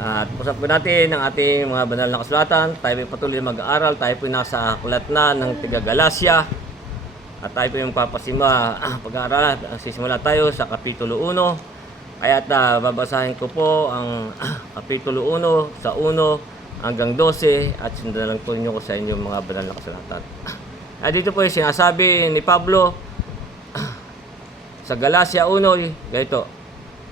At usap po natin ang ating mga banal na kasulatan. Tayo po patuloy mag-aaral. Tayo po nasa aklat na ng tiga Galacia. At tayo po yung papasima pag-aaral. Sisimula tayo sa Kapitulo 1. Kaya babasahin ko po ang Kapitulo 1 sa 1 hanggang 12. At sundan lang po ninyo ko sa inyong mga banal na kasulatan. At dito po yung sinasabi ni Pablo sa Galacia 1. Ganito.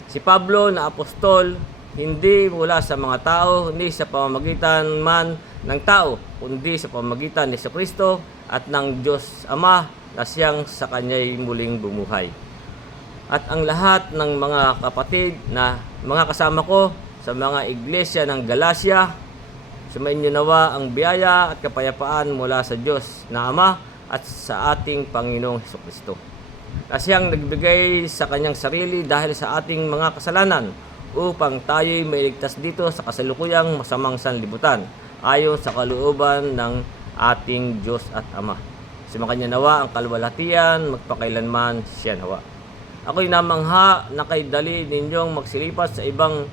Si Pablo na apostol, hindi mula sa mga tao, ni sa pamamagitan man ng tao, kundi sa pamamagitan ni Kristo at ng Diyos Ama na siyang sa kanya'y muling bumuhay. At ang lahat ng mga kapatid na mga kasama ko sa mga iglesia ng Galacia, sumainyo nawa ang biyaya at kapayapaan mula sa Diyos na Ama at sa ating Panginoong Hesukristo, na siyang nagbigay sa kanyang sarili dahil sa ating mga kasalanan, upang tayo'y mailigtas dito sa kasalukuyang masamang sanlibutan ayon sa kalooban ng ating Diyos at Ama. Sumakanya nawa ang kalwalhatian, magpakailanman siya nawa. Ako'y namangha na kay dali ninyong magsilipat sa ibang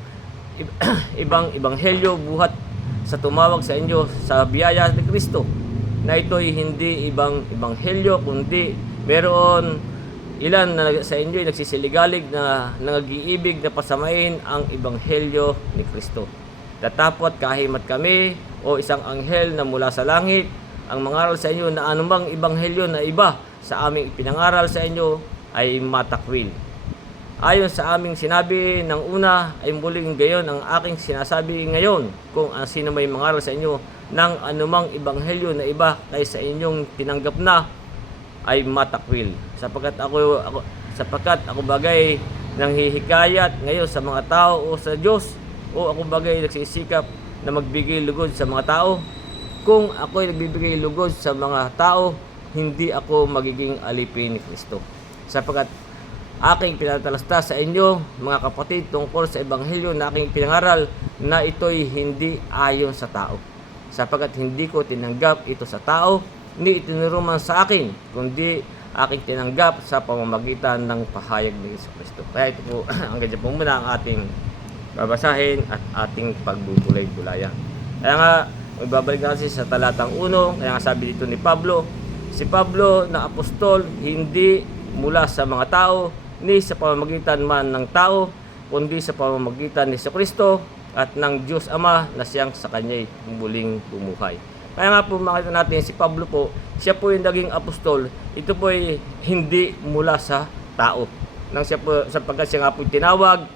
ebanghelyo buhat sa tumawag sa inyo sa biyaya ni Kristo, na ito'y hindi ibang ebanghelyo, kundi meron ilan na sa inyo ay nagsisiligalig na nag-iibig na pasamain ang ebanghelyo ni Kristo. Tatapot kahimat kami o isang anghel na mula sa langit ang mangaral sa inyo na anumang ebanghelyo na iba sa aming ipinangaral sa inyo ay matakwil. Ayon sa aming sinabi ng una ay muling gayon ang aking sinasabi ngayon, kung sino may mangaral sa inyo ng anumang ebanghelyo na iba kaysa inyong tinanggap na ay matakwil, sapagkat ako bagay nang hihikayat ngayon sa mga tao o sa Diyos, o ako bagay nagsisikap na magbigay lugod sa mga tao. Kung ako'y nagbibigay lugod sa mga tao, hindi ako magiging alipin ni Kristo, sapagkat aking pinatalasta sa inyo mga kapatid tungkol sa ebanghelyo na aking pinangaral, na ito'y hindi ayon sa tao, sapagkat hindi ko tinanggap ito sa tao, ni itinuruman sa akin, kundi aking tinanggap sa pamamagitan ng pahayag ni Kristo. Kaya ito po, ang ganyan po muna ang ating babasahin at ating pagbubulay-bulayan. Kaya nga, magbabalik kasi sa talatang 1, kaya nga sabi dito ni Pablo, si Pablo na apostol, hindi mula sa mga tao, ni sa pamamagitan man ng tao, kundi sa pamamagitan ni Kristo at ng Diyos Ama na siyang sa kanya'y muling bumuhay. Kaya nga po makita natin si Pablo po, siya po yung naging apostol, ito po ay hindi mula sa tao. Nang siya po, sapagkat siya nga po tinawag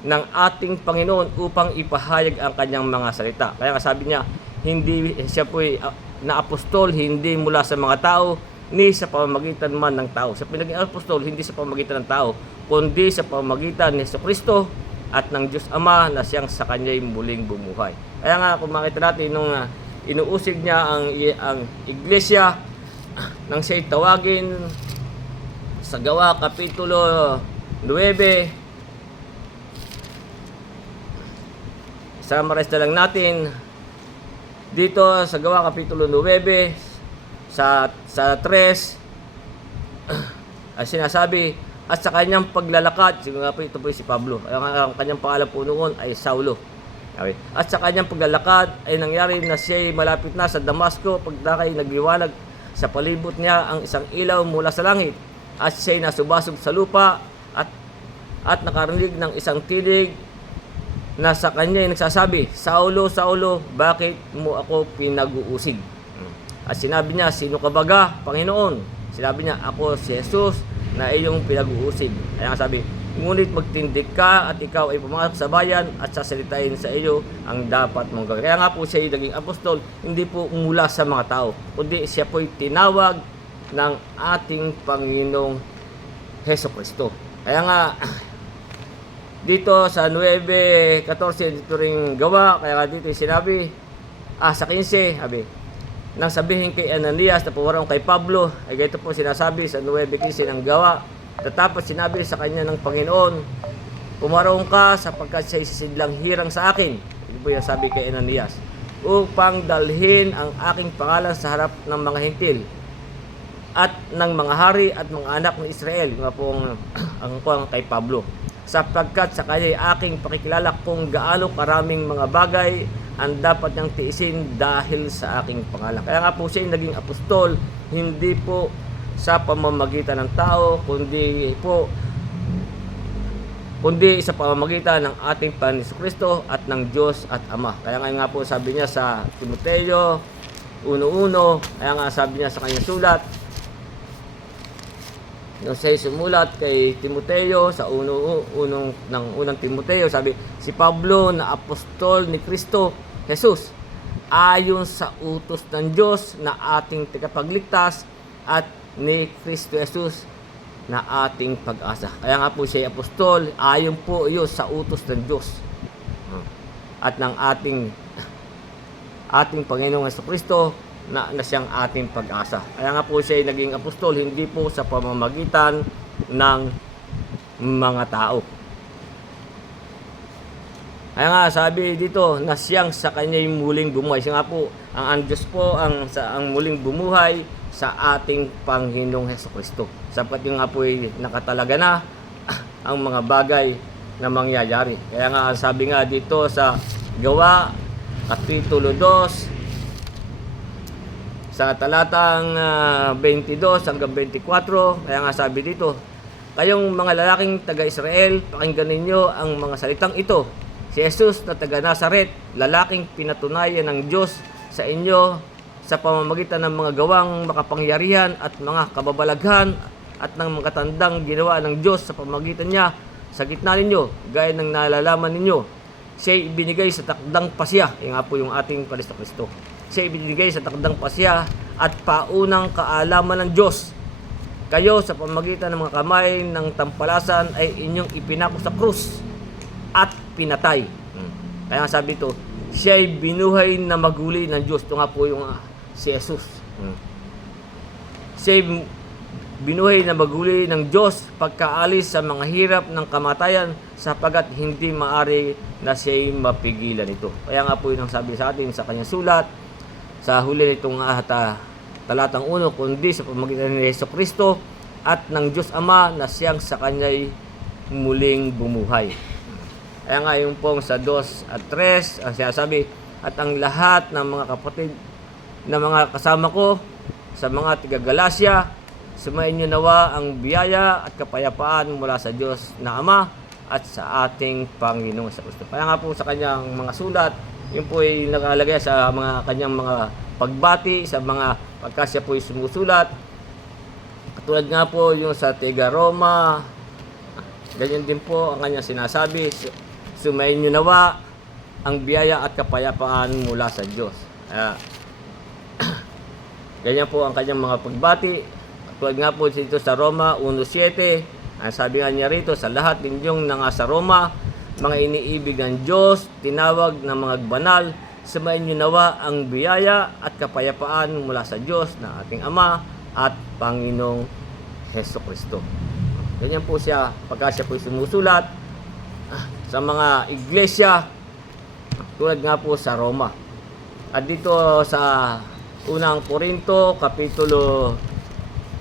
ng ating Panginoon upang ipahayag ang kanyang mga salita. Kaya nga sabi niya, hindi siya po ay na apostol, hindi mula sa mga tao, ni sa pamamagitan man ng tao. Siya po naging apostol, hindi sa pamamagitan ng tao, kundi sa pamamagitan ni Kristo at ng Diyos Ama na siyang sa kanya'y muling bumuhay. Kaya nga kung makita natin nung inuusig niya ang iglesia nang siya'y tawagin sa Gawa Kapitulo 9. Summarize na lang natin dito sa Gawa Kapitulo 9 sa 3 ay sinasabi, at sa kanyang paglalakad, siguro nga po ito po si Pablo, ang kanyang pangalan po noon ay Saulo. Okay. At sa kanyang paglalakad ay nangyari na siya'y malapit na sa Damasco, pagdakay nagliwanag sa palibot niya ang isang ilaw mula sa langit, at siya'y nasubasob sa lupa at nakarinig ng isang tinig na sa kanya ay nagsasabi, Saulo, Saulo, bakit mo ako pinag-uusig? At sinabi niya, sino ka baga, Panginoon? Sinabi niya, ako si Jesus na iyong pinag-uusig. Kaya nga sabi, ngunit magtindig ka at ikaw ay pumasok sa bayan at sasalitain sa iyo ang dapat mong gawin. Kaya nga po siya ay naging apostol, hindi po mula sa mga tao, kundi siya po ay tinawag ng ating Panginoong Hesukristo. Kaya nga, dito sa 9:14, dito ring gawa, kaya nga dito sinabi, sa 15, sabi, nang sabihin kay Ananias na pumarong kay Pablo, ay ganito po sinasabi sa 9:15 ng gawa, tatapos sinabi sa kanya ng Panginoon, pumarong ka sapagkat siya'y sisidlang hirang sa akin. Ito po yung sabi kay Ananias, upang dalhin ang aking pangalan sa harap ng mga hintil at ng mga hari at mga anak ng Israel. Nga pong ang kay Pablo. sapagkat sa kanya'y aking pakikilala kung gaano karaming mga bagay ang dapat niyang tiisin dahil sa aking pangalan. Kaya nga po siya naging apostol, hindi po sa pamamagitan ng tao, kundi sa pamamagitan ng ating Panginoon Kristo at ng Diyos at Ama. Kaya nga po sabi niya sa Timoteo 1:1, kaya nga sabi niya sa kanyang sulat, nung siya sumulat kay Timoteo sa unang Timoteo, sabi, si Pablo na apostol ni Kristo Jesus, ayon sa utos ng Diyos na ating tagapagligtas at ni Kristo Jesus na ating pag-asa. Kaya nga po siya apostol, ayon po iyon sa utos ng Diyos at ng ating Panginoong Jesucristo na siyang ating pag-asa. Kaya nga po siya naging apostol, hindi po sa pamamagitan ng mga tao. Kaya nga sabi dito na siyang sa kanya'y muling bumuhay. Siya nga po, ang Diyos po ang muling bumuhay sa ating Panginoong Jesucristo. Sapagkat yung nga po ay nakatalaga na ang mga bagay na mangyayari. Kaya nga sabi nga dito sa Gawa, Kapitulo 2, sa talatang 22 hanggang 24, kaya nga sabi dito, kayong mga lalaking taga-Israel, pakinggan ninyo ang mga salitang ito. Si Jesus na taga-Nazaret, lalaking pinatunayan ng Diyos sa inyo sa pamamagitan ng mga gawang makapangyarihan at mga kababalaghan at ng mga tandang ginawa ng Diyos sa pamamagitan niya sa gitna ninyo, gaya ng nalalaman ninyo. Siya ibinigay sa takdang pasya, yung nga po yung ating Kristo. Siya ibinigay sa takdang pasya at paunang kaalaman ng Diyos. Kayo sa pamamagitan ng mga kamay ng tampalasan ay inyong ipinako sa krus at pinatay. Kaya sabi ito, siya ay binuhay na maguli ng Diyos. Ito nga po yung si Jesus. Siya ay binuhay na maguli ng Diyos pagkaalis sa mga hirap ng kamatayan sapagat hindi maari na siya'y mapigilan ito. Kaya nga po yun ang sabi sa atin sa kanyang sulat sa huli nitong talatang 1, kundi sa pamamagitan ni Jesucristo at ng Diyos Ama na siyang sa kanya'y muling bumuhay. Kaya nga yung pong sa 2 at 3 ang sinasabi, at ang lahat ng mga kapatid na mga kasama ko sa mga tiga-Galacia, sumain niyo nawa ang biyaya at kapayapaan mula sa Diyos na Ama at sa ating Panginoong Jesucristo. Kaya nga po sa kanyang mga sulat, yun po ay nakalagay sa mga kanyang mga pagbati, sa mga pagka siya po ay sumusulat. Katulad nga po yung sa Tiga Roma, ganyan din po ang kanyang sinasabi, sumain niyo nawa ang biyaya at kapayapaan mula sa Diyos. Ganyan po ang kanyang mga pagbati. Katulad nga po dito sa Roma 1:7, ang sabi nga niya rito, sa lahat ninyong nasa Roma, mga iniibig ng Diyos, tinawag ng mga banal, sumain niyo nawa ang biyaya at kapayapaan mula sa Diyos na ating Ama at Panginoong Jesucristo. Ganyan po siya pagka siya po sumusulat sa mga iglesia, tulad nga po sa Roma. At dito sa unang Korinto, Kapitulo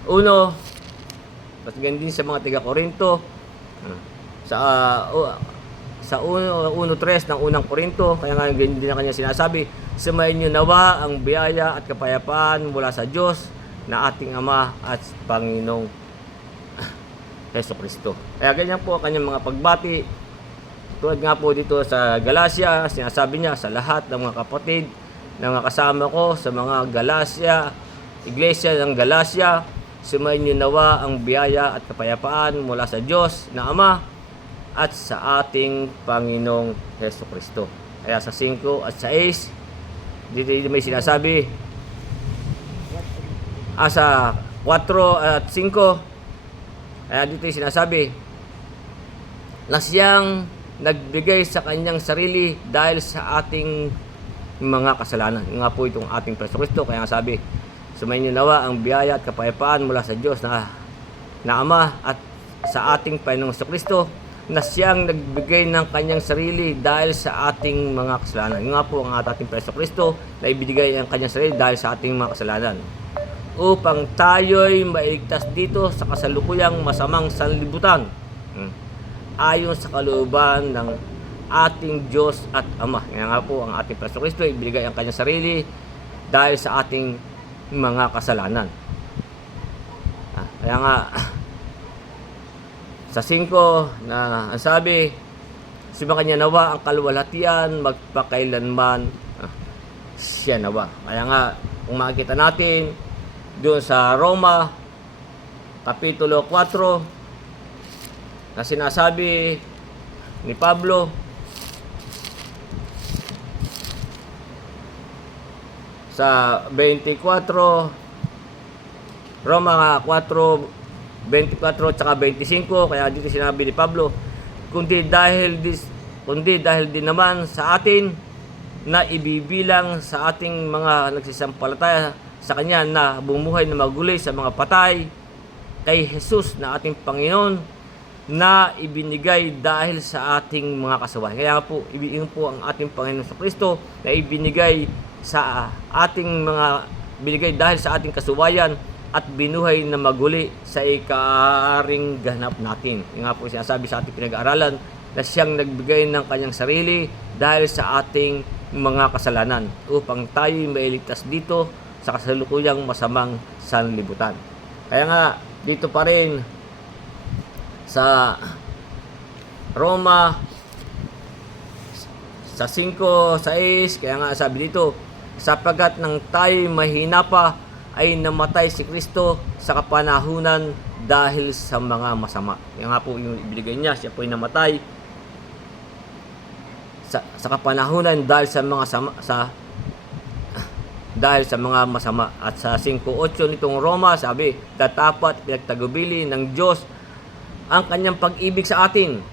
1, at ganyan din sa mga taga-Korinto, sa 1:3 ng unang Korinto, kaya nga ganyan din ang kanya sinasabi, sumain niyo nawa ang biyaya at kapayapaan mula sa Diyos na ating Ama at Panginoong Jesucristo. Kaya ganyan po ang kanyang mga pagbati. Tulad nga po dito sa Galacia, sinasabi niya sa lahat ng mga kapatid na mga kasama ko sa mga Galacia, iglesia ng Galacia, sumain niyo nawa ang biyaya at kapayapaan mula sa Diyos na Ama at sa ating Panginoong Jesucristo. Kaya sa 5 at 6, dito may sinasabi, sa 4 at 5, kaya dito yung sinasabi, na siyang nagbigay sa kanyang sarili dahil sa ating mga kasalanan. Yung nga po itong ating Jesucristo. Kaya nga sabi, sumain niyo nawa ang biyaya at kapayapaan mula sa Diyos na Ama at sa ating Panginoong Jesucristo, na siyang nagbigay ng kanyang sarili dahil sa ating mga kasalanan. Yung nga po ang ating Jesucristo na ibinigay ang kanyang sarili dahil sa ating mga kasalanan, upang tayo'y maigtas dito sa kasalukuyang masamang sanlibutan. ayon sa kalooban ng ating Diyos at Ama. Kaya nga po, ang ating Preso Kristo ibinigay ang kanyang sarili dahil sa ating mga kasalanan. Kaya nga, sa 5 na ang sabi, sumakanya nawa ang kaluwalhatian magpakailanman siya nawa. Kaya nga, kung makikita natin doon sa Roma Kapitulo 4 na sinasabi ni Pablo sa 24, Roma 4:24 tsaka 25, kaya dito sinabi ni Pablo, kundi dahil din naman sa atin na ibibilang sa ating mga nagsisampalataya sa Kanya na bumuhay na maguli sa mga patay kay Jesus na ating Panginoon na ibinigay dahil sa ating mga kasawayan. Kaya po, ibigin po ang ating Panginoon sa Kristo na ibinigay sa ating binigay dahil sa ating kasuwayan at binuhay na maguli sa ikaring ganap natin. Yung nga po sinasabi sa ating pinag-aaralan na siyang nagbigay ng kanyang sarili dahil sa ating mga kasalanan upang tayo mailigtas dito sa kasalukuyang masamang sanlibutan. Kaya nga, dito pa rin sa Roma sa 5:6, kaya nga sabi dito, sapagkat nang tayo mahina pa ay namatay si Kristo sa kapanahunan dahil sa mga masama. Kaya nga po yung ibinigay niya, siya po ay namatay sa kapanahunan dahil sa mga mga masama. At sa 5:8 nitong Roma, sabi, tatapat pinagtagubili ng Diyos ang kanyang pag-ibig sa atin,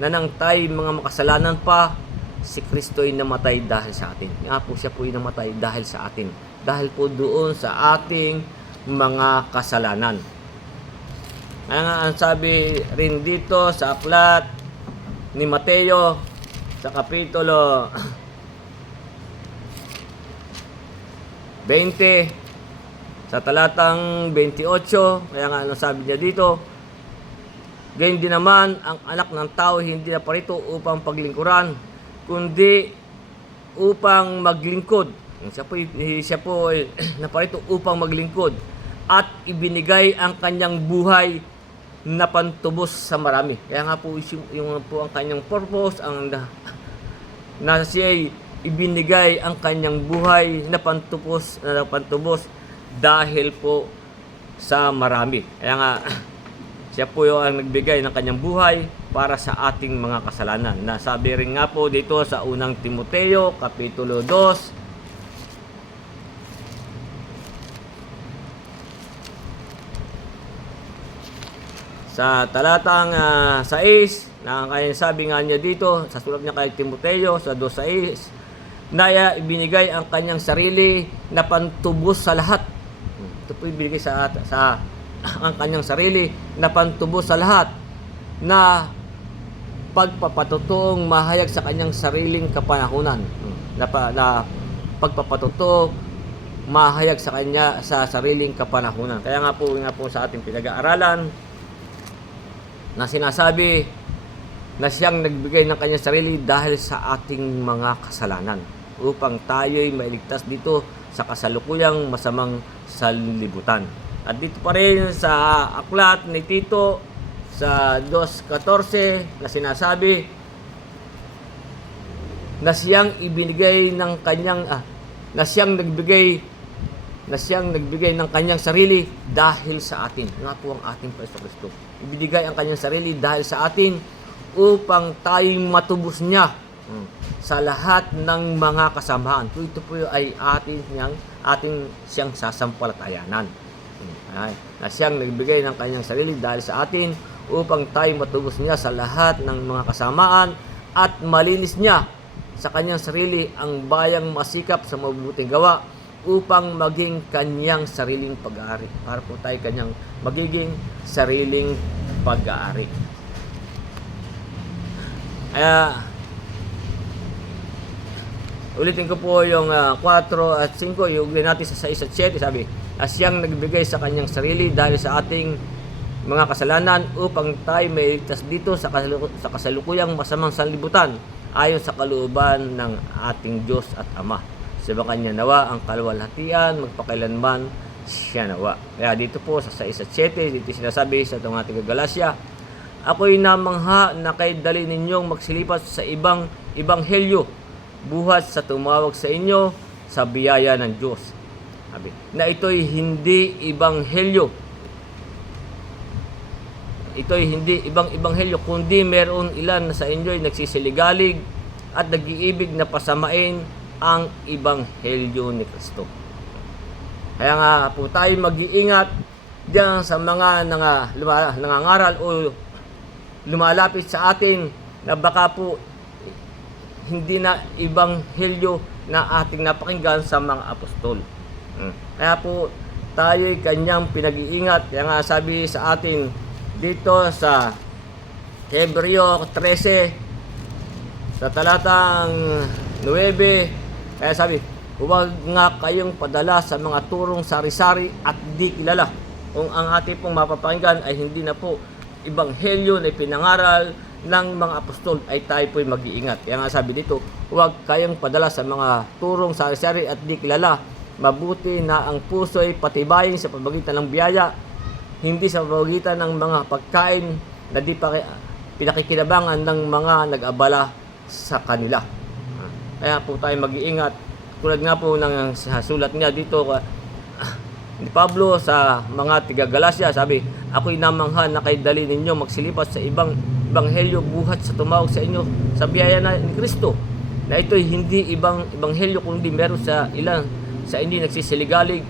na nang tayo mga makasalanan pa, si Kristo ay namatay dahil sa atin. Nga po, siya po ay namatay dahil sa atin. Dahil po doon sa ating mga kasalanan. Kaya nga, ang sabi rin dito sa aklat ni Mateo sa Kapitulo 20, sa talatang 28, kaya nga, ano sabi niya dito, gayon din naman, ang anak ng tao hindi na parito upang paglingkuran, kundi upang maglingkod. Siya po naparito upang maglingkod at ibinigay ang kanyang buhay na pantubos sa marami. Kaya nga po yung po ang kanyang purpose, na siya ibinigay ang kanyang buhay na pantubos dahil po sa marami. Kaya nga siya po yung nagbigay ng kanyang buhay para sa ating mga kasalanan. Nasabi rin nga po dito sa unang Timoteo, Kapitulo 2, sa talatang 6, na kaya sabi nga niya dito, sa sulat niya kay Timoteo, sa 2:6, na ibinigay ang kanyang sarili na pantubos sa lahat. Ito po ibinigay sa ang kanyang sarili na pantubos sa lahat, na pagpapatotoong mahayag sa kanyang sariling kapanahunan, na pagpapatotoo mahayag sa kanya sa sariling kapanahunan. Kaya nga po sa ating pinag-aaralan na sinasabi na siyang nagbigay ng kanyang sarili dahil sa ating mga kasalanan upang tayo'y mailigtas dito sa kasalukuyang masamang sanlibutan. At dito pa rin sa aklat ni Tito sa 2:14 na sinasabi na siyang ibinigay ng kanyang na siyang nagbigay ng kanyang sarili dahil sa atin. Nga po ang ating Preso Kristo. Ibinigay ang kanyang sarili dahil sa atin upang tayo'y matubos niya sa lahat ng mga kasamaan. Ito po ay ating siyang sasampalatayanan. Na siyang nagbigay ng kanyang sarili dahil sa atin upang tayo matubos niya sa lahat ng mga kasamaan at malinis niya sa kanyang sarili ang bayang masikap sa mabubuting gawa upang maging kanyang sariling pag-aari. Para po tayo kanyang magiging sariling pag-aari. Ulitin ko po yung 4 at 5, iugnay natin sa 6 at 7, sabi, siyang nagbigay sa kanyang sarili dahil sa ating mga kasalanan upang tayo may ligtas dito sa kasalukuyang masamang sanlibutan ayon sa kalooban ng ating Diyos at Ama. Sa kanya nawa ang kaluwalhatian magpakailanman siya nawa. Kaya dito po sa 6:7 dito sinasabi sa itong ating Galasya, ako'y namangha na kay dali ninyong magsilipat sa ibang ebanghelyo buhat sa tumawag sa inyo sa biyaya ng Diyos. Sabi, na ito'y hindi ebanghelyo. Ito'y hindi ibang ebanghelyo, kundi meron ilan sa inyo'y nagsisiligalig at nag-iibig na pasamain ang ebanghelyo ni Kristo. Kaya nga po tayo mag-iingat diyan sa mga nangangaral o lumalapit sa atin na baka po hindi na ebanghelyo na ating napakinggan sa mga apostol. Kaya po tayo'y kanyang pinag-iingat. Kaya nga sabi sa atin dito sa Hebreo 13 sa talatang 9, kaya sabi, huwag nga kayong padala sa mga turong sari-sari at di kilala. Kung ang ating pong mapapakinggan ay hindi na po ebanghelyo na ipinangaral ng mga apostol, ay tayo po'y mag-iingat. Kaya nga sabi dito, huwag kayong padala sa mga turong sari-sari at di kilala. Mabuti na ang puso'y patibayin sa pamagitan ng biyaya, hindi sa pamamagitan ng mga pagkain na di pa pinakikinabangan ng mga nag-abala sa kanila. Kaya po tayo mag-iingat. Tulad nga po ng sulat niya dito ni Pablo sa mga tiga-Galasya, sabi, ako'y namangha na kay dali ninyo magsilipat sa ibang ebanghelyo buhat sa tumawag sa inyo sa biyaya ni Kristo. Na ito'y hindi ibang ebanghelyo kundi meron sa ilan sa inyo nagsisiligalig,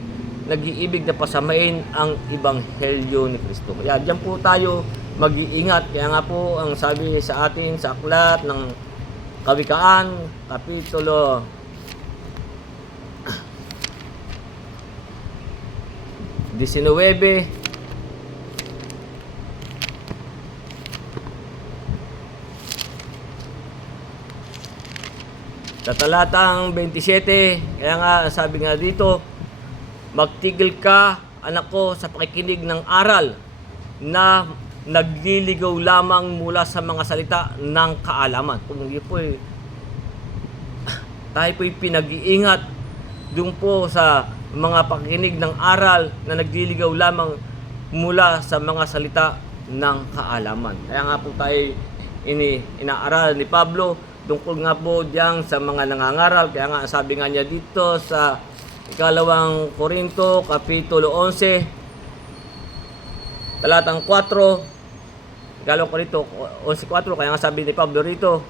nag-iibig na pasamain ang ebanghelyo ni Kristo. Kaya diyan po tayo mag-iingat. Kaya nga po ang sabi sa atin sa aklat ng Kawikaan, Kapitulo 19, sa talatang 27, kaya nga sabi nga dito, magtigil ka, anak ko, sa pakikinig ng aral na nagliligaw lamang mula sa mga salita ng kaalaman. Kung hindi po tayo po'y pinag-iingat doon po sa mga pakikinig ng aral na nagliligaw lamang mula sa mga salita ng kaalaman. Kaya nga po tayo inaaral ni Pablo tungkol nga po diyan sa mga nangangaral. Kaya nga sabi nga niya dito sa Ikalawang Korinto, Kapitulo 11, talatang 4, Ikalawang Korinto 11:4, kaya nga sabi ni Pablo rito,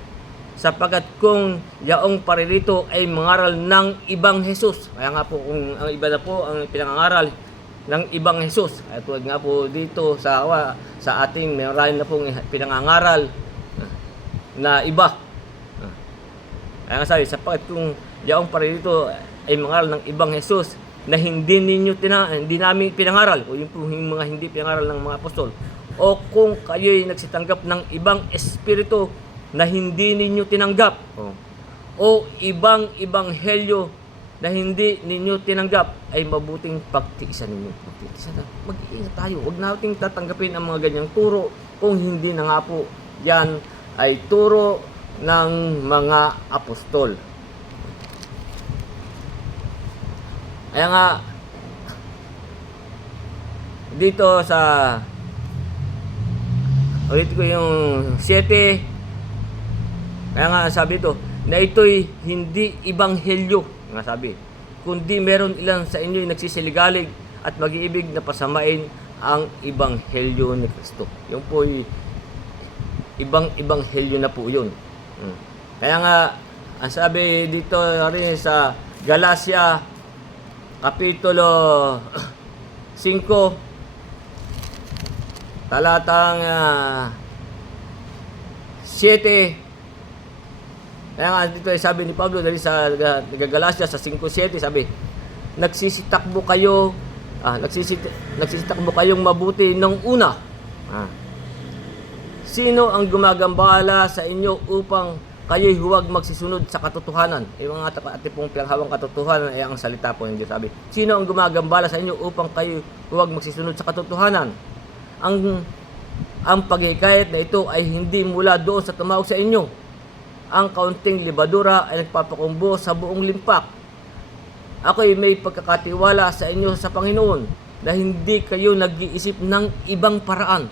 sapagkat kung yaong paririto ay mangaral ng ibang Jesus. Kaya nga po kung ang iba na po ang pinangangaral ng ibang Jesus. Kaya tulad nga po dito sa ating meron na pong pinangangaral na iba. Kaya nga sabi, sapagkat kung yaong paririto ay mangaral ng ibang Jesus na hindi namin pinangaral, o yung mga hindi pinangaral ng mga apostol, o kung kayo'y nagsitanggap ng ibang espiritu na hindi ninyo tinanggap, o ibang ebanghelyo na hindi ninyo tinanggap, ay mabuting pagtiisan ninyo. Mag-iingat tayo. Huwag nating tatanggapin ang mga ganyang turo kung hindi na nga po yan ay turo ng mga apostol. Kaya nga dito sa ulit ko yung 7, kaya nga sabi ito na ito'y hindi ebanghelyo, nga sabi, kundi meron ilan sa inyo yung nagsisiligalig at mag-iibig na pasamain ang ebanghelyo ni Kristo. Yung po'y ibang ebanghelyo na po yun. Kaya nga ang sabi dito rin sa Galasya Kapitulo 5, talatang 7. Kaya nga dito ay sabi ni Pablo dali sa Galasya sa 5:7, sabi, nagsisitakbo kayong mabuti nung una. Sino ang gumagambala sa inyo upang kayo'y huwag magsisunod sa katotohanan? Yung mga ating pong pinanghawang katotohanan ay ang salita po ng Diyos. Sabi, sino ang gumagambala sa inyo upang kayo'y huwag magsisunod sa katotohanan? ang paghihikayat na ito ay hindi mula doon sa tumawag sa inyo. Ang kaunting libadura ay nagpapakumbo sa buong limpak. Ako'y may pagkakatiwala sa inyo sa Panginoon na hindi kayo nag-iisip ng ibang paraan.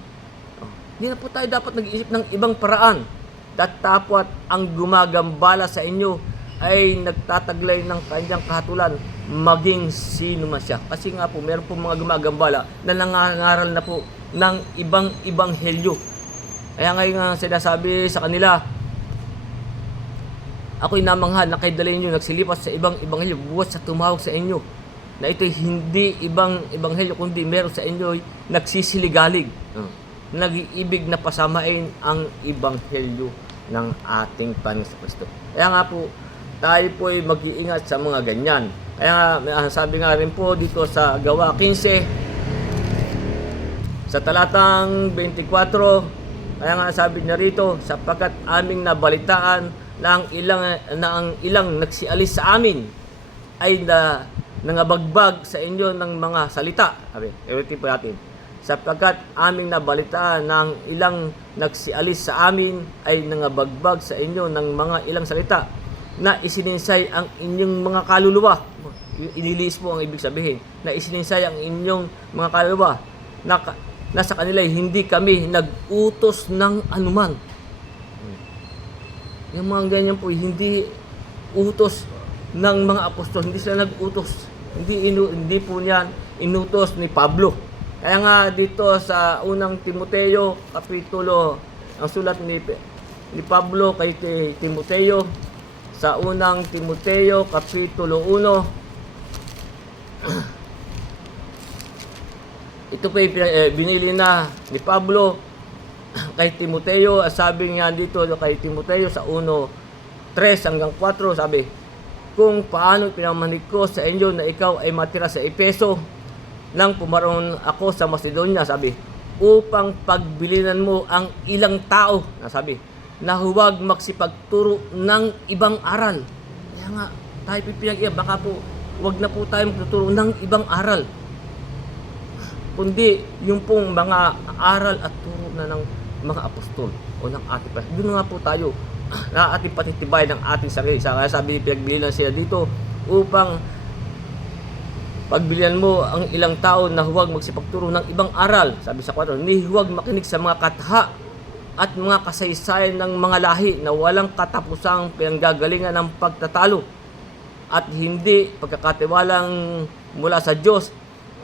Hindi na po tayo dapat nag-iisip ng ibang paraan. Datapwat ang gumagambala sa inyo ay nagtataglay ng kanyang kahatulan maging sino man siya. Kasi nga po, meron po mga gumagambala na nangangaral na po ng ibang ibanghelyo. Kaya ngayon sinasabi sa kanila, ako'y namangha na kayo dalhin nyo nagsilipas sa ibang ibanghelyo buwat sa tumawag sa inyo na ito'y hindi ibang ibanghelyo kundi meron sa inyo nagsisiligalig. Nag-iibig na pasamain ang ibanghelyo ng ating Panginoon Kristo. Kaya nga po, tayo po ay mag-iingat sa mga ganyan. Kaya nga, sabi nga rin po dito sa Gawa 15, sa talatang 24, kaya nga sabi niya rito, sapagkat aming nabalitaan na ang ilang nagsialis sa amin ay nangabagbag sa inyo ng mga salita. Sabi, ulitin po natin. Sapagkat aming nabalitaan na ang ilang nagsialis sa amin ay nangabagbag sa inyo ng mga ilang salita na isininsay ang inyong mga kaluluwa. Inilis po ang ibig sabihin. Na isininsay ang inyong mga kaluluwa. Na sa kanila hindi kami nag-utos ng anuman. Yung mga ganyan po, hindi utos ng mga apostol. Hindi sila nag-utos. Hindi po niyan inutos ni Pablo. Kaya nga dito sa unang Timoteo, kapitulo, ang sulat ni Pablo kay Timoteo, sa unang Timoteo, kapitulo 1, ito pa binili na ni Pablo kay Timoteo. Sabi nga dito kay Timoteo sa 1:3 hanggang 4, sabi, kung paano pinamanig ko sa inyo na ikaw ay matira sa Efeso nang pumaroon ako sa Macedonia, sabi, upang pagbilinan mo ang ilang tao, sabi, na huwag magsipagturo ng ibang aral. Kaya nga, tayo pinag-iya, baka po, huwag na po tayo magtuturo ng ibang aral. Kundi, yung pong mga aral at turo na ng mga apostol o ng ating pastor. Doon nga po tayo na ating patitibay ng ating sarili. Kaya sabi, pinagbilinan sila dito upang pagbilian mo ang ilang tao na huwag magsipagturo ng ibang aral. Sabi sa 4, ni huwag makinig sa mga katha at mga kasaysayan ng mga lahi na walang katapusang pinanggagalingan ng pagtatalo at hindi pagkakatiwalang mula sa Diyos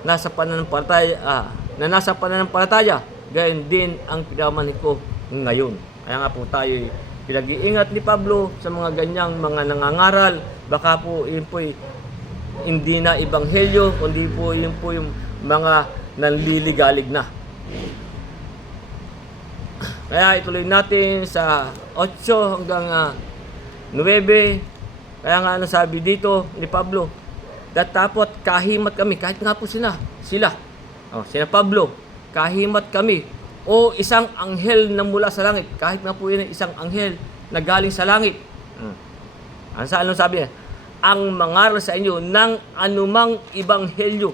na nasa pananampalataya. Gayon din ang pinamanig ko ngayon. Kaya nga po tayo pinag-iingat ni Pablo sa mga ganyang mga nangangaral. Baka po yun po hindi na ebanghelyo, kundi po yun po yung mga nanliligalig na. Kaya ituloy natin sa 8 hanggang 9. Kaya nga sabi dito ni Pablo, datapot kahimat kami, kahit nga po sila, sina Pablo, kahimat kami, o isang anghel na mula sa langit, kahit nga po yun isang anghel na galing sa langit. Ano sabi niya? Ang mangaral sa inyo ng anumang ibanghelyo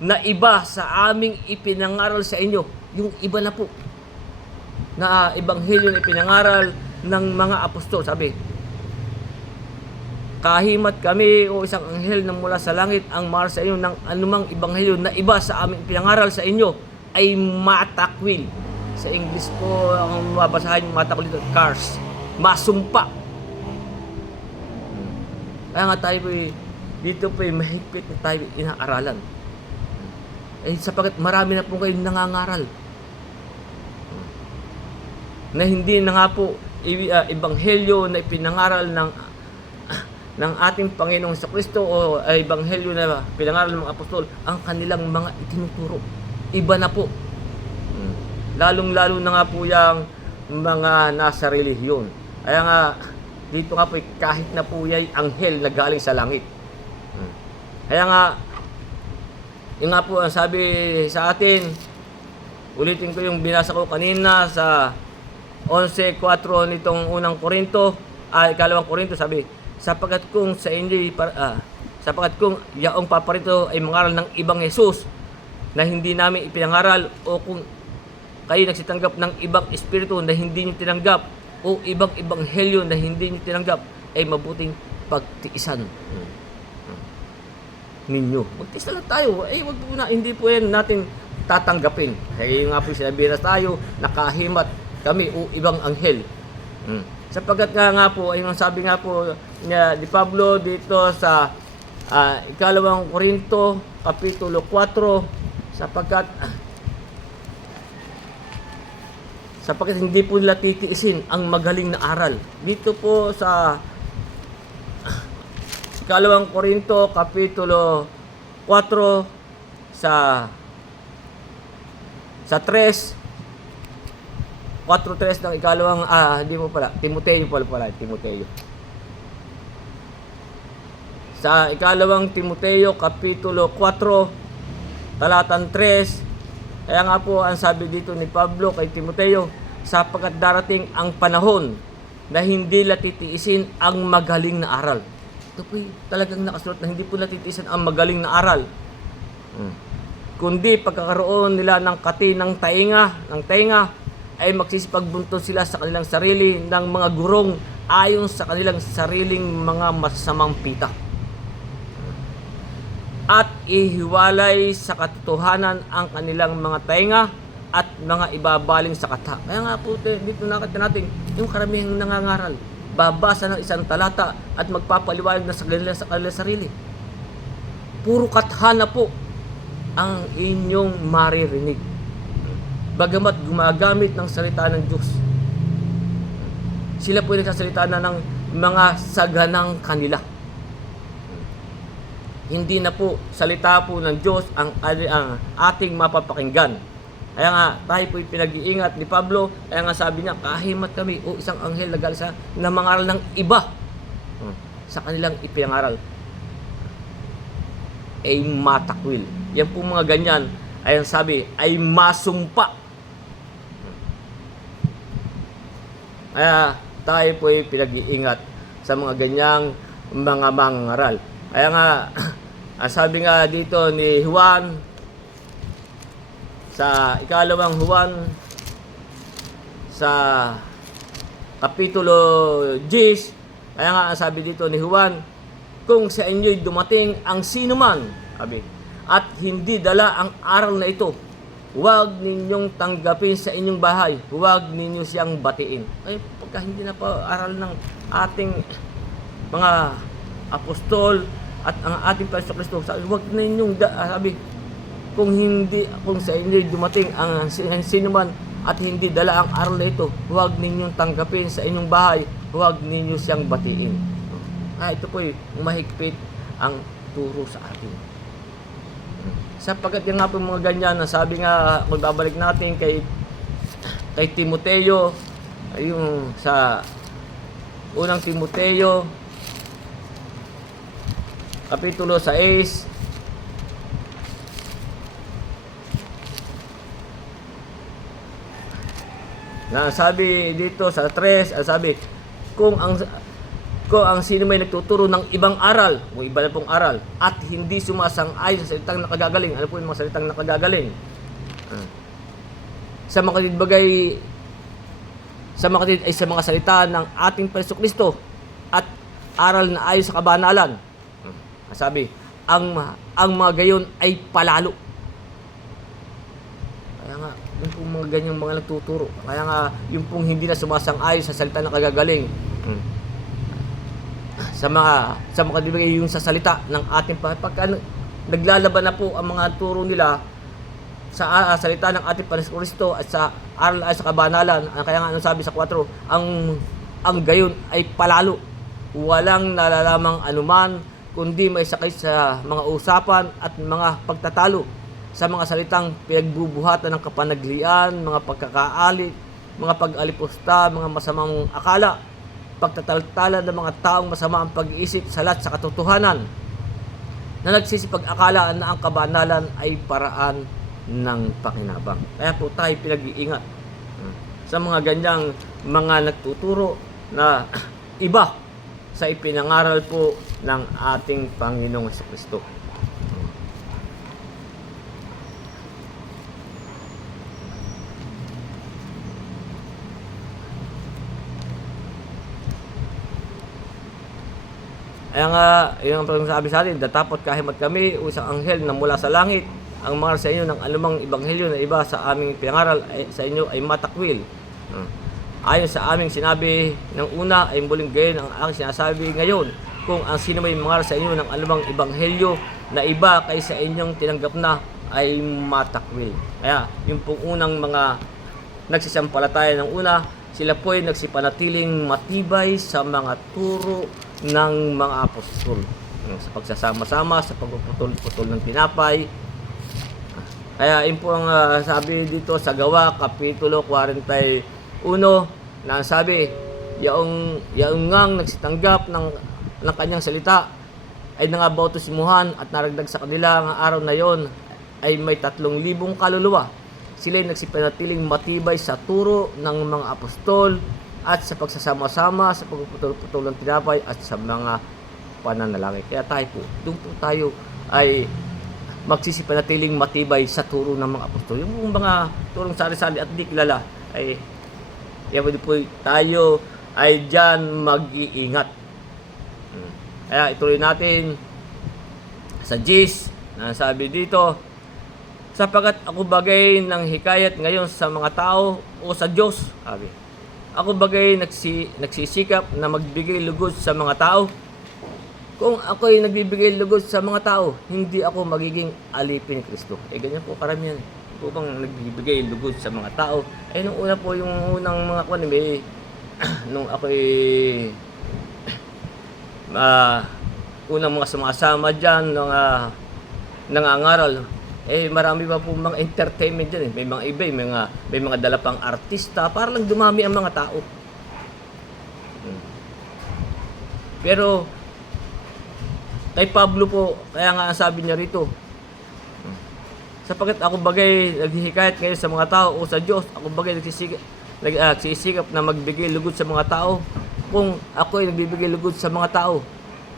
na iba sa aming ipinangaral sa inyo. Yung iba na po na ebanghelyo na ipinangaral ng mga apostol. Sabi, kahimat kami o isang anghel na mula sa langit ang mangaral sa inyo ng anumang ebanghelyo na iba sa aming ipinangaral sa inyo ay matakwil. Sa English po, ang mabasahin matakwil dito, curse, masumpa. Kaya nga tayo dito po mahigpit na tayo inaaralan. Sapagkat marami na po kayong nangangaral na hindi na nga po ebanghelyo na ipinangaral ng ating Panginoong Kristo o ebanghelyo na pinangaral ng mga apostol ang kanilang mga itinuturo. Iba na po. Lalong-lalo na nga po yung mga nasa relihiyon. Kaya nga dito nga po kahit na po yung anghel na galing sa langit. Kaya nga yung nga po ang sabi sa atin, ulitin ko yung binasa ko kanina sa 11:4 nitong unang Korinto, ikalawang Korinto, sabi, sapagkat kung yaong paparito ay mangaral ng ibang Jesus na hindi namin ipinangaral o kung kayo nagsitanggap ng ibang espiritu na hindi nyo tinanggap o ibang ebanghelyo na hindi nyo tinanggap, ay mabuting pagtiisan ninyo. Magtiis na lang tayo. Wag po na, hindi po yan natin tatanggapin. Kaya nga po sinabi na tayo, nakahimat kami o ibang anghel. Sapagkat nga po, ay sabi nga po niya, ni Pablo dito sa ikalawang Korinto, Kapitulo 4, sapagkat hindi po nila titiisin ang magaling na aral. Dito po sa ikalawang Korinto, Kapitulo 4, sa 3, 4:3 ng ikalawang, hindi po pala, Timoteo pala, Timoteo. Sa ikalawang Timoteo, Kapitulo 4, talatang 3, kaya nga po ang sabi dito ni Pablo kay Timoteo, sapagkat darating ang panahon na hindi latitiisin ang magaling na aral. Ito po talagang nakasulat na hindi po latitiisin ang magaling na aral. Kundi pagkakaroon nila ng kati ng tainga, ay magsisipagbuntot sila sa kanilang sarili ng mga gurong ayon sa kanilang sariling mga masamang pita. At ihiwalay sa katotohanan ang kanilang mga tainga at mga ibabaling sa kata. Kaya nga po dito nakita natin yung karamihang nangangaral. Babasa ng isang talata at magpapaliwanag na sa kanilang sarili. Puro kathana po ang inyong maririnig. Bagamat gumagamit ng salita ng Diyos. Sila po nagsasalita na ng mga saganang kanila. Hindi na po salita po ng Diyos ang ating mapapakinggan. Kaya nga tayo po pinag-iingat ni Pablo. Kaya nga sabi niya, kahimat kami o isang anghel na mangaral ng iba sa kanilang ipinangaral ay matakwil. Yan po mga ganyan ay sabi ay masumpa. Kaya tayo po ay pinag-iingat sa mga ganyang mga mangaral. Kaya nga sabi nga dito ni Juan sa ikalawang Juan sa Kapitulo 10, kaya nga sabi dito ni Juan, kung sa inyo'y dumating ang sinuman, sabi, at hindi dala ang aral na ito, huwag ninyong tanggapin sa inyong bahay, huwag ninyo siyang batiin. Ay, pagka hindi na pa aral ng ating mga apostol at ang ating Panginoon Kristo, sabi, huwag ninyong sabi, kung sa inyo'y dumating ang sinuman at hindi dala ang aral na ito, huwag ninyong tanggapin sa inyong bahay, huwag ninyo siyang batiin. Ito po'y mahigpit ang turo sa atin. Sapagkat yung nga po mga ganyan, sabi nga, kung babalik natin kay Timoteo, yung sa unang Timoteo, Kapitulo 6, na sabi dito sa 3, sabi, kung ang sino may nagtuturo ng ibang aral, o iba na pong aral, at hindi sumasang-ayon sa salitang nakagagaling. Ano po yung mga salitang nakagagaling? Sa mga bagay, sa mga salita ng ating Panginoong Kristo at aral na ayon sa kabanalan. Sabi, ang mga gayon ay palalo. Kaya nga, yung pong mga ganyang mga nagtuturo. Kaya nga, yung pong hindi na sumasang-ayon sa salita ng kagagaling. Sa mga dibigay yung sa salita ng ating pagka naglalaban na po ang mga turo nila sa salita ng ating Panginoong Kristo at sa aral ay sa kabanalan. Kaya nga, ano sabi sa 4, ang gayon ay palalo. Walang nalalamang anuman, kundi may sakay sa mga usapan at mga pagtatalo, sa mga salitang pinagbubuhatan ng kapanaglian, mga pagkakaalit, mga pag-alipusta, mga masamang akala, pagtataltalan ng mga taong masama ang pag-iisip salat sa katotohanan, na nagsisipag-akala na ang kabanalan ay paraan ng pakinabang. Kaya po tayo pinag-iingat sa mga ganyang mga nagtuturo na iba sa ipinangaral po ng ating Panginoong Jesucristo. Kaya nga, yun ang sabi sa atin, datapot kahimat kami o isang anghel na mula sa langit ang mga sa inyo ng anumang ebanghelyo na iba sa aming pinangaral ay, sa inyo ay matakwil. Ayon sa aming sinabi ng una ay muling gayon ang aking sinasabi ngayon, kung ang sino may mangaral sa inyo ng anumang ebanghelyo na iba kaysa inyong tinanggap na ay matakwil. Kaya yung pong unang mga nagsisampalataya ng una, sila po ay nagsipanatiling matibay sa mga turo ng mga apostol. Sa pagsasama-sama, sa pagpuputol-putol ng tinapay. Kaya yun po ang sabi dito sa Gawa, Kapitulo 41, na sabi, yaong ngang nagsitanggap ng kanyang salita ay nangabautismuhan at naragdag sa kanila ang araw na yon ay may 3,000 kaluluwa. Sila ay nagsipanatiling matibay sa turo ng mga apostol at sa pagsasama-sama, sa pagpuputol-putol ng tinapay at sa mga pananalangin. Kaya tayo po, doon po tayo ay magsisipanatiling matibay sa turo ng mga apostol. Yung mga turong sari-sari at di kilala ay po tayo ay dyan mag-iingat. Kaya ituloy natin sa Gis na sabi dito, sapagkat ako bagay ng hikayat ngayon sa mga tao o sa Diyos. Sabi, ako bagay nagsisikap na magbigay lugod sa mga tao. Kung ako ay nagbibigay lugod sa mga tao, hindi ako magiging alipin ni Kristo. Ganyan po karamihan. Po bang nagbibigay lugod sa mga tao? Nung una po, yung unang mga kwan, nung ako ay unang mga sumasama dyan, nangangaral, marami pa po mga entertainment dyan. May mga iba, may mga dala pang artista, para lang dumami ang mga tao. Pero, kay Pablo po, kaya nga ang sabi niya rito, sapagkat ako bagay naghihikayat ngayon sa mga tao o sa Diyos, ako bagay nagsisikap na magbigay lugod sa mga tao. Kung ako ay nagbibigay lugod sa mga tao,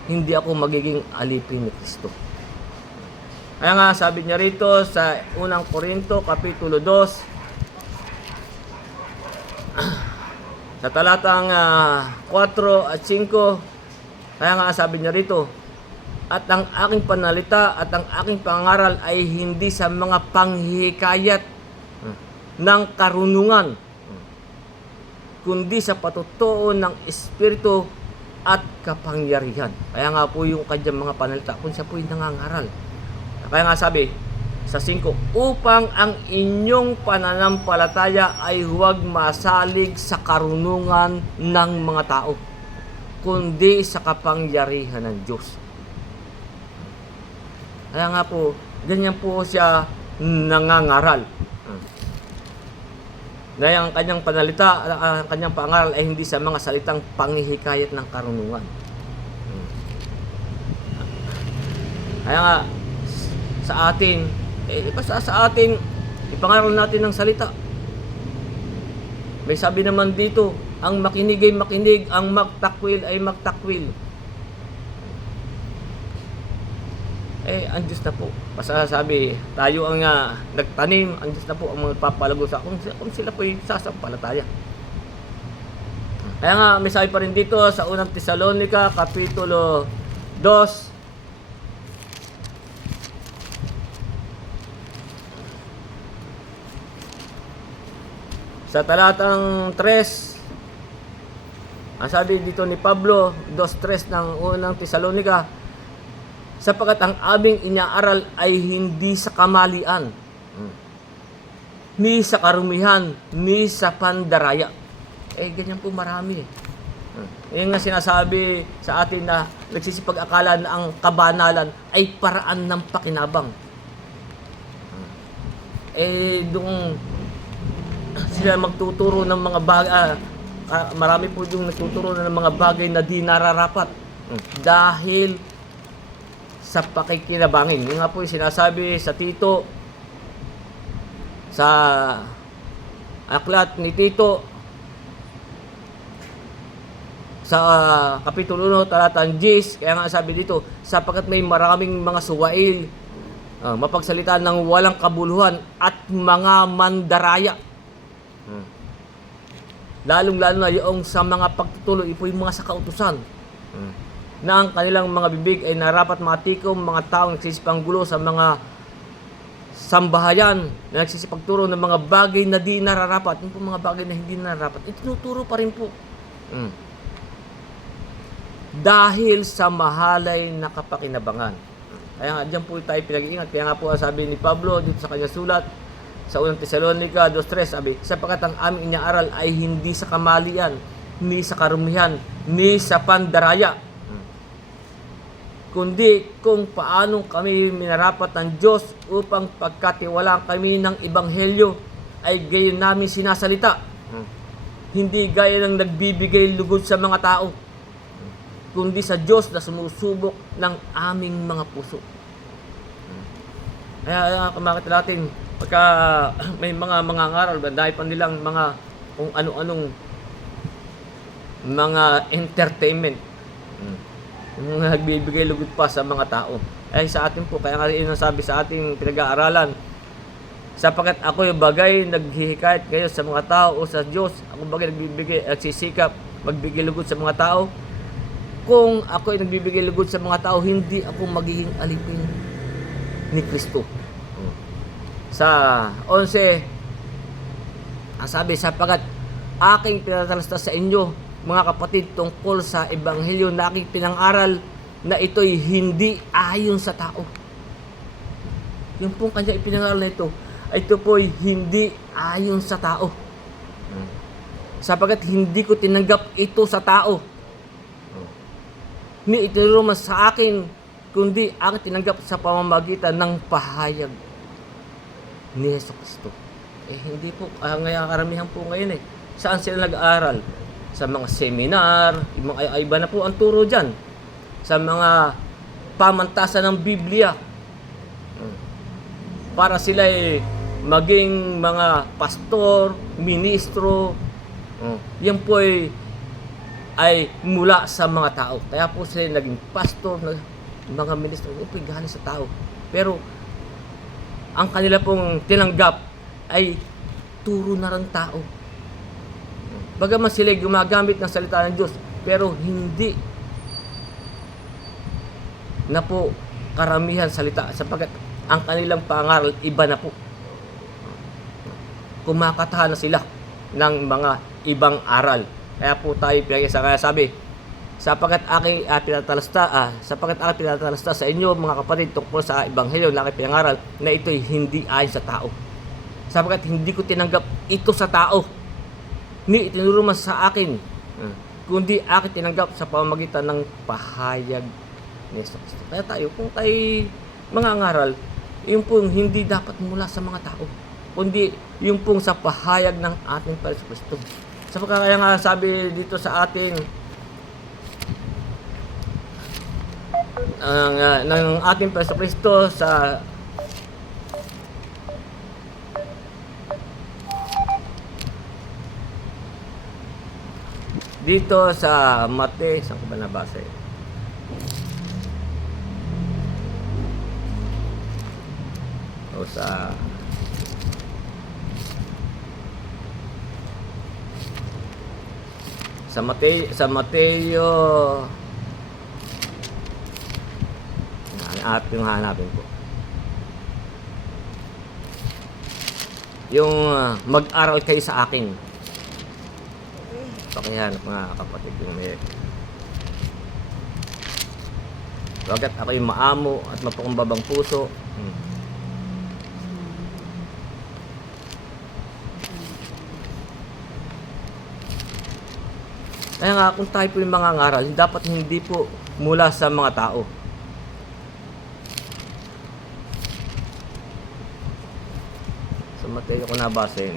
hindi ako magiging alipin ni Kristo. Kaya nga sabi niya rito sa 1 Korinto Kapitulo 2, sa talatang 4 at 5, kaya nga sabi niya rito, at ang aking panalita at ang aking pangaral ay hindi sa mga panghihikayat ng karunungan, kundi sa patutuo ng Espiritu at kapangyarihan. Kaya nga po yung kanyang mga panalita, kung siya po yung nangangaral. Kaya nga sabi sa 5, upang ang inyong pananampalataya ay huwag masalig sa karunungan ng mga tao, kundi sa kapangyarihan ng Diyos. Kaya nga po, ganyan po siya nangangaral. Na ang kanyang panalita, ang kanyang pangaral ay hindi sa mga salitang panghihikayat ng karunungan. Kaya nga, sa atin, sa atin, ipangaral natin ng salita. May sabi naman dito, ang makinig ay makinig, ang magtakwil ay magtakwil. Ang Diyos na po. Pasasabi, tayo ang nagtanim, ang Diyos na po ang magpapalago sa kung sila po yung sasampalataya. Kaya nga, may sabi pa rin dito sa 1 Tesalonica, Kapitulo 2, sa talatang 3, ang sabi dito ni Pablo, 2:3 ng 1 Tesalonica, sapagkat ang aming inaaral ay hindi sa kamalian, ni sa karumihan, ni sa pandaraya. Ganyan po marami. Yung nga sinasabi sa atin na nagsisipag-akala na ang kabanalan ay paraan ng pakinabang. Doon sila magtuturo ng mga bagay, marami po yung nagtuturo ng mga bagay na di nararapat. Dahil sa pakikinabangin. Yung nga po yung sinasabi sa Tito, sa aklat ni Tito, sa Kapitulo 1, talatang 10, kaya nga sabi dito, sapagkat may maraming mga suwail, mapagsalita ng walang kabuluhan at mga mandaraya. Lalong-lalo na yung sa mga pagtutuloy, ito yung mga sa kautusan. na ang kanilang mga bibig ay narapat matikom mga taong nagsisipang gulo sa mga sambahayan na nagsisipagturo ng mga bagay na di nararapat. Yung po mga bagay na hindi nararapat, itinuturo pa rin po. Dahil sa mahalay na kapakinabangan. Kaya nga, dyan po tayo pinag-iingat. Kaya nga po sabi ni Pablo dito sa kanyang sulat, sa unang Tesalonica 2:3, sabi, sapagkat ang aming inaaral ay hindi sa kamalian, ni sa karumihan, ni sa pandaraya, kundi kung paano kami minarapat ng Diyos upang pagkatiwalaan kami ng Ebanghelyo ay gayon namin sinasalita. Hindi gaya ng nagbibigay lugod sa mga tao, kundi sa Diyos na sumusubok ng aming mga puso. Kaya kumakit natin, pagka may mga ngaral, dahil pa nilang mga kung ano-anong mga entertainment, yung mga nagbibigay lugod pa sa mga tao. Ay sa atin po, kaya nga rin sabi sa ating pinag-aaralan, sapagkat ako yung bagay naghihikayat kayo sa mga tao o sa Diyos, ako bagay nagsisikap magbigay lugod sa mga tao. Kung ako ay nagbibigay lugod sa mga tao, hindi ako magiging alipin ni Kristo. Sa 11, ang sabi, sapagkat aking pinatalastas sa inyo, mga kapatid, tungkol sa Ebanghelyo na aking pinang-aral, na ito'y hindi ayon sa tao. Yung pong kanya ipinangaral na ito po'y hindi ayon sa tao. Sapagkat hindi ko tinanggap ito sa tao, ni itinuro man sa akin, kundi ang tinanggap sa pamamagitan ng pahayag ni Jesucristo. Hindi po, ngayon karamihan po ngayon saan sila nag-aaral? Sa mga seminar, iba na po ang turo dyan. Sa mga pamantasan ng Biblia. Para sila maging mga pastor, ministro. Yan po ay mula sa mga tao. Kaya po sila naging pastor, mga ministro, galing sa tao. Pero ang kanila pong tinanggap ay turo na rin tao. Bagaman sila gumagamit ng salita ng Diyos, pero hindi na po karamihan salita, sapagkat ang kanilang pangaral iba na po. Kumakatahan na sila ng mga ibang aral. Kaya po tayo kaya sabi, sapagkat aking pinatalasta sa inyo mga kapatid tungkol sa Ebanghelyo na aking pinangaral, na ito'y hindi ayon sa tao. Sapagkat hindi ko tinanggap ito sa tao, ni itinuro man sa akin, kundi aking tinanggap sa pamamagitan ng pahayag ni Jesucristo. Kaya tayo, kung tayo mga ngaral, yung pong hindi dapat mula sa mga tao, kundi yung pong sa pahayag ng ating Jesucristo. Sapagkat kaya nga sabi dito sa ating ng ating Jesucristo sa dito sa Mate, saan ko ba nabasa o sa Mateo hanapin po yung mag-aral kayo sa akin. Pakihanap mga kapatid yung Wagat ako'y maamo at mapakumbabang puso. Kaya nga kung tayo po yung mga ngaral, dapat hindi po mula sa mga tao. Sa Mateo ko nabasa yun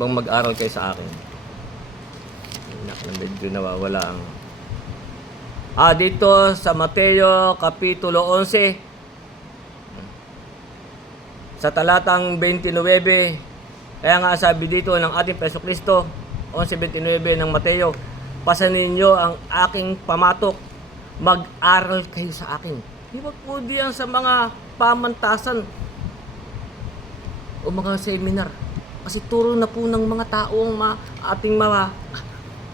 bang mag-aral kayo sa akin. Medyo nawawala ang dito sa Mateo Kapitulo 11 sa talatang 29. Kaya nga sabi dito ng ating Jesucristo 11:29 ng Mateo, pasanin niyo ang aking pamatok, mag-aral kayo sa akin. Huwag po diyan sa mga pamantasan o mga seminar. Kasi turo na po ng mga tao ang ating mga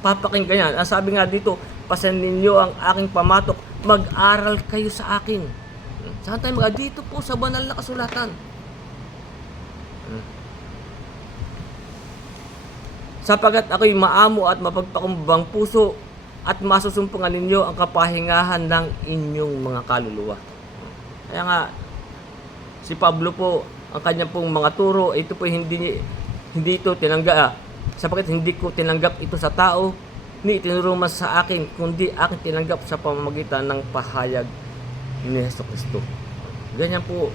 papakinggan yan. Ang sabi nga dito, pasan ninyo ang aking pamatok, mag-aral kayo sa akin. Saan tayo dito po sa banal na kasulatan. Sapagat ako'y maamo at mapagpakumbang puso at masusumpungan ninyo ang kapahingahan ng inyong mga kaluluwa. Kaya nga, si Pablo po, ang kanya pong mga turo, ito po hindi ito tinanggap. Sapagat hindi ko tinanggap ito sa tao, ni itinuro man sa akin, kundi akin tinanggap sa pamamagitan ng pahayag ni Jesucristo. Ganyan po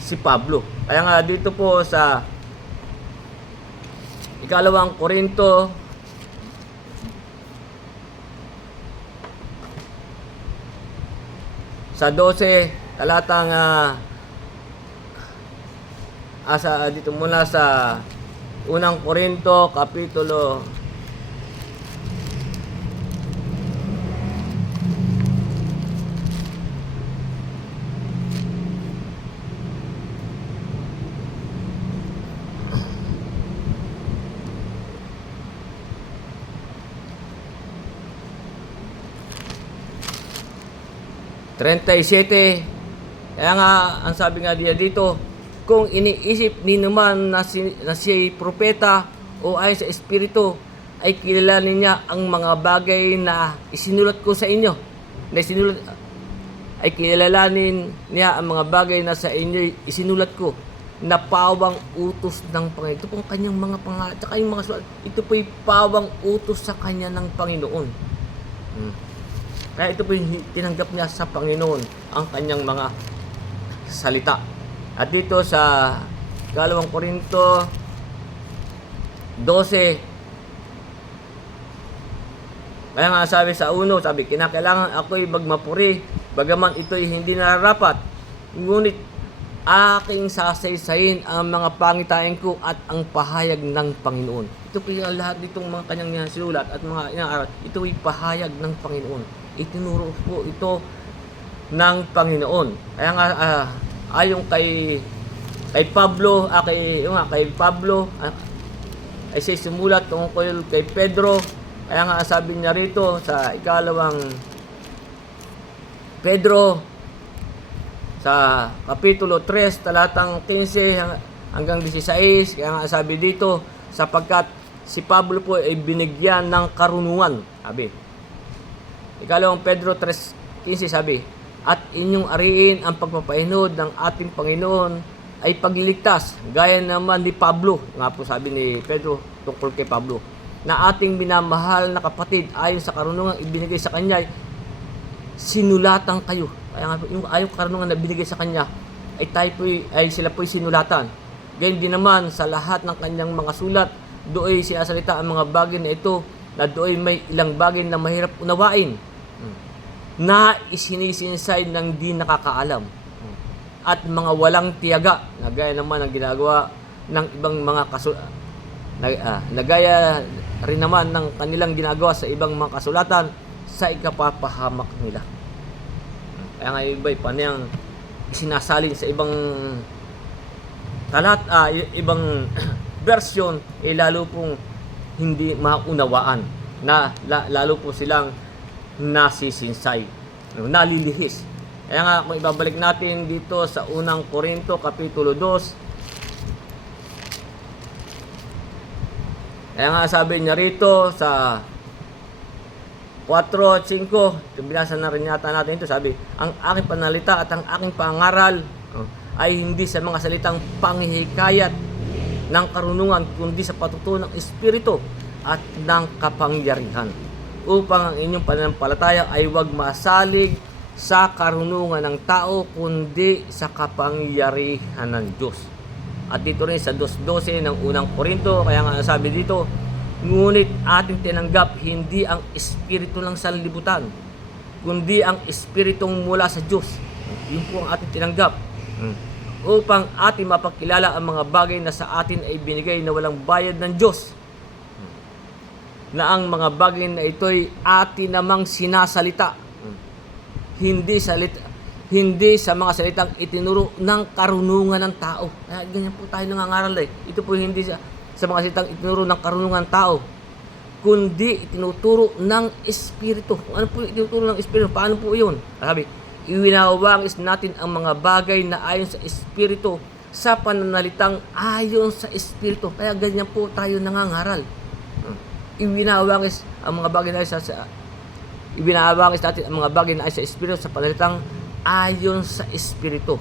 si Pablo. Kaya nga dito po sa Ikalawang Korinto sa 12 talatang dito muna sa Unang Korinto kapitulo 37. Kaya nga, ang sabi nga dito, kung iniisip ni naman na siya'y propeta o ay sa Espiritu, ay kilalanin niya ang mga bagay na isinulat ko sa inyo. Ay kilalanin niya ang mga bagay na sa inyo isinulat ko na pawang utos ng Panginoon. Ito pong kanyang mga pangalan. Tsaka yung mga sulat, ito po'y pawang utos sa kanya ng Panginoon. Kaya ito po yung tinanggap niya sa Panginoon ang kanyang mga salita. At dito sa 2 Korinto 12, kaya nga sabi sa uno, sabi, kinakailangan ako'y magmapuri, bagaman ito'y hindi nararapat, ngunit aking sasaysayin ang mga pangitain ko at ang pahayag ng Panginoon. Ito po yung lahat ditong mga kanyang sinulat at mga inaaral. Ito ay pahayag ng Panginoon. Itinuro po ito ng Panginoon. Kaya nga ayon kay Pablo, kay Pablo ay siya sumulat tungkol kay Pedro. Kaya nga sabi niya rito sa Ikalawang Pedro sa kapitulo 3 talatang 15 hanggang 16. Kaya nga sabi dito, sapagkat si Pablo po ay binigyan ng karunungan. Sabi, Ikalawang Pedro 3:15 sabi, at inyong ariin ang pagpapahinod ng ating Panginoon ay pagliligtas, gaya naman ni Pablo, nga po sabi ni Pedro tungkol kay Pablo, na ating minamahal na kapatid ayon sa karunungan ibinigay sa kanya, sinulatan kayo. Kaya nga yung ayon karunungan na binigay sa kanya ay sila po'y sinulatan. Ganyan din naman sa lahat ng kanyang mga sulat, do'y sinasalita ang mga bagay na ito, na do'y may ilang bagay na mahirap unawain, na isinisinsay ng di nakakaalam, at mga walang tiyaga, na gaya naman ang ginagawa ng ibang mga nagaya rin naman ng kanilang ginagawa sa ibang mga kasulatan sa ikapapahamak nila. Kaya nga iba'y panayang sinasalin sa ibang ibang version, lalo pong hindi maunawaan, na lalo po silang nasisinsay, nalilihis. Kaya nga kung ibabalik natin dito sa Unang Korinto kapitulo 2, kaya nga sabi niya rito sa 4 at 5, binasa na rin yata natin ito, sabi, ang aking panalita at ang aking pangaral ay hindi sa mga salitang panghihikayat ng karunungan, kundi sa patutuo ng Espiritu at ng kapangyarihan, upang ang inyong pananampalataya ay huwag masalig sa karunungan ng tao, kundi sa kapangyarihan ng Diyos. At dito rin sa 2:12 ng Unang Korinto, kaya nga sabi dito, ngunit ating tinanggap hindi ang espiritu ng sanlibutan, kundi ang espiritong mula sa Diyos. Yun po ang ating tinanggap, upang ating mapakilala ang mga bagay na sa atin ay binigay na walang bayad ng Diyos, na ang mga bagay na ito'y atin namang sinasalita, hindi sa mga salitang itinuro ng karunungan ng tao. Kaya ganyan po tayo nangangaral eh. Ito po hindi sa mga salitang itinuro ng karunungan ng tao, kundi itinuturo ng Espiritu. Kung ano po itinuturo ng Espiritu? Paano po yun? Sabi, iwinawangis natin ang mga bagay na ayon sa Espiritu sa pananalitang ayon sa Espiritu. Kaya ganyan po tayo nangangaral. Iwinawangis ang mga bagay na ibinawangis natin ang mga bagay na ayon sa Espiritu sa pananalitang ayon sa Espiritu.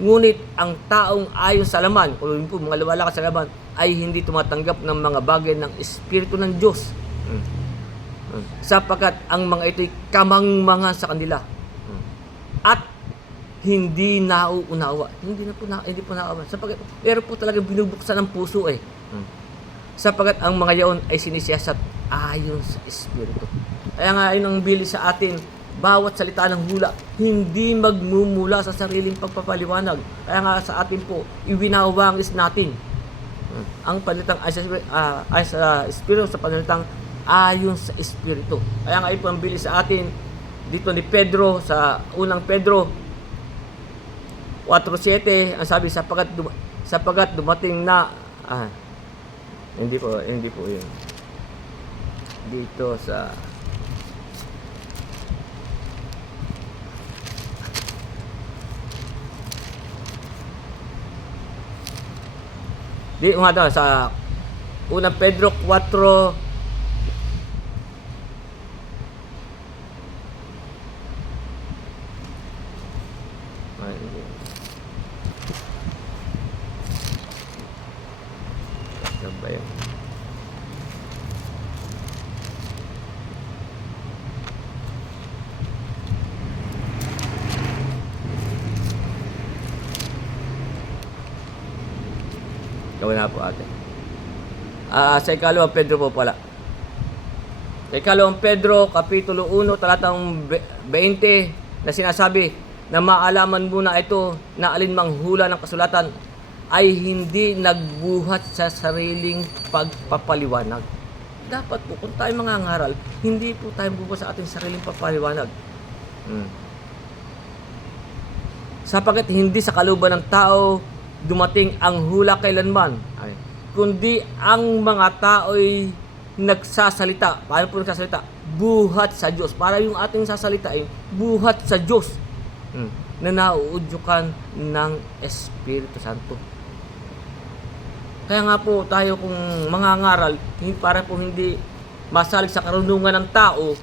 Ngunit ang taong ayon sa laman, kung po mga luwala sa laman, ay hindi tumatanggap ng mga bagay ng Espiritu ng Diyos. Sapagkat ang mga ito'y kamangmangan sa kanila. At hindi nauunawa. Hindi po nauunawa. Sapagkat pero po talagang binubuksan ng puso eh. Sapagkat ang mga yaon ay sinisiyasat ayon sa Espiritu. Kaya nga ayun ang bili sa atin, bawat salita ng hula, hindi magmumula sa sariling pagpapaliwanag. Kaya nga sa atin po, iwinawangis natin ang panalitang ay sa Espiritu sa panalitang ayon sa Espiritu. Kaya nga ayun po ang bili sa atin dito ni Pedro sa unang Pedro 4:7, ang sabi sapagat dumating na hindi po yun. Dito sa nga daw sa unang Pedro 4 gawin na po ate. Sa ikalawang Pedro po pala. Sa ikalawang Pedro, Kapitulo 1, talatang 20, na sinasabi na maalaman mo na ito na alinmang hula ng kasulatan ay hindi nagbuhat sa sariling pagpapaliwanag. Dapat po, kung tayo mangangaral, hindi po tayo bubuhat sa ating sariling pagpapaliwanag. Sapagkat hindi sa kalooban ng tao dumating ang hula kailanman, kundi ang mga tao'y nagsasalita. Paano po nagsasalita? Buhat sa Diyos. Para yung ating sasalita ay buhat sa Diyos na nauudyukan ng Espiritu Santo. Kaya nga po tayo kung mangangaral, para po hindi masalig sa karunungan ng tao,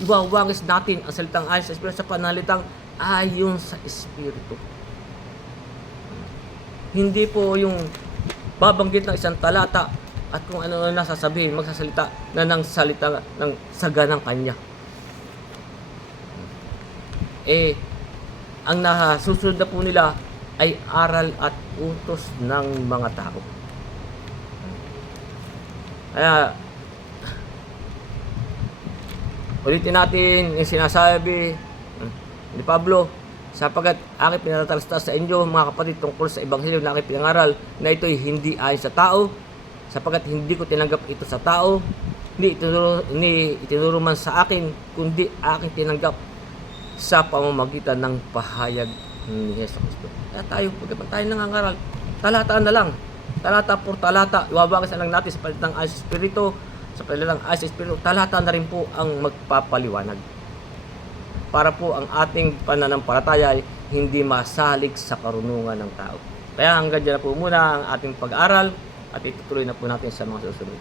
iwawangis natin ang salitang ayon sa Espiritu sa panalitang ayon sa Espiritu. Hindi po yung babanggit ng isang talata at kung ano na sasabihin, magsasalita na ng salita ng saga ng kanya. Ang nasusunod na po nila ay aral at utos ng mga tao. Kaya, ulitin natin yung sinasabi ni Pablo, sapagkat aking pinatalastas sa inyo mga kapatid tungkol sa ebanghelyo na aking pinangaral na ito'y hindi ayon sa tao, sapagkat hindi ko tinanggap ito sa tao, hindi itinuro man sa akin, kundi aking tinanggap sa pamamagitan ng pahayag ni Hesus Kristo. Kaya pagkat tayo nangangaral, talataan na lang, talata por talata, iwawangis na lang natin sa palitang ayon sa Espiritu, sa palitang ayon sa Espiritu, talata na rin po ang magpapaliwanag. Para po ang ating pananampalataya ay hindi masalig sa karunungan ng tao. Kaya hanggang dyan na po muna ang ating pag-aral at itutuloy na po natin sa mga susunod.